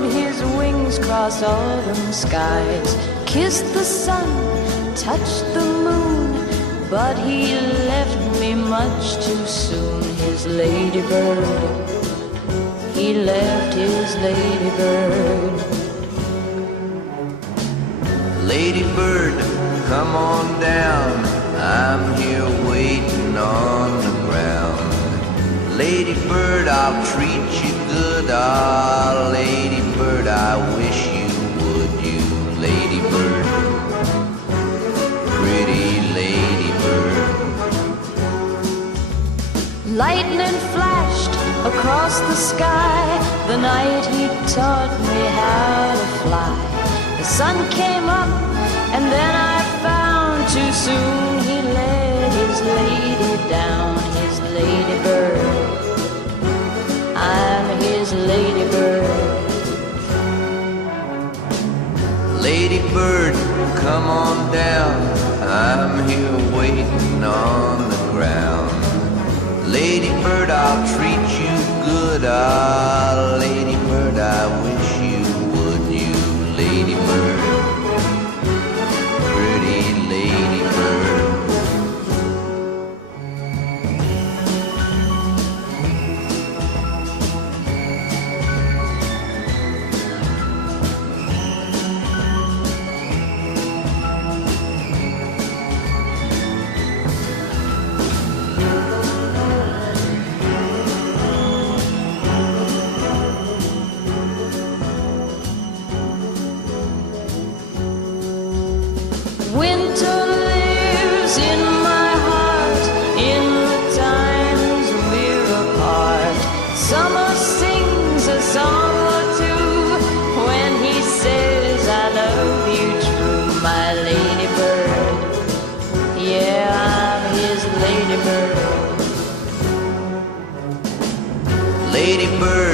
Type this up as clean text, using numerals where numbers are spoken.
rode his wings across autumn skies, kissed the sun, touched the moon, but he left me much too soon. His ladybird, he left his ladybird. Ladybird, come on down, I'm here waiting on the ground. Ladybird, I'll treat you good. Ah, ladybird, I wish you would. You ladybird, pretty ladybird. Lightning flashed across the sky the night he taught me how to fly. The sun came up and then I found too soon he let his lady down. His ladybird, I'm his ladybird. Ladybird, come on down, I'm here waiting on the ground. Ladybird, I'll treat you good. Ah, ladybird, I wish you would. You ladybird, pretty ladybird. Winter lives in my heart in the times we're apart. Summer sings a song or two when he says I love you true. My ladybird, yeah, I'm his ladybird. Ladybird,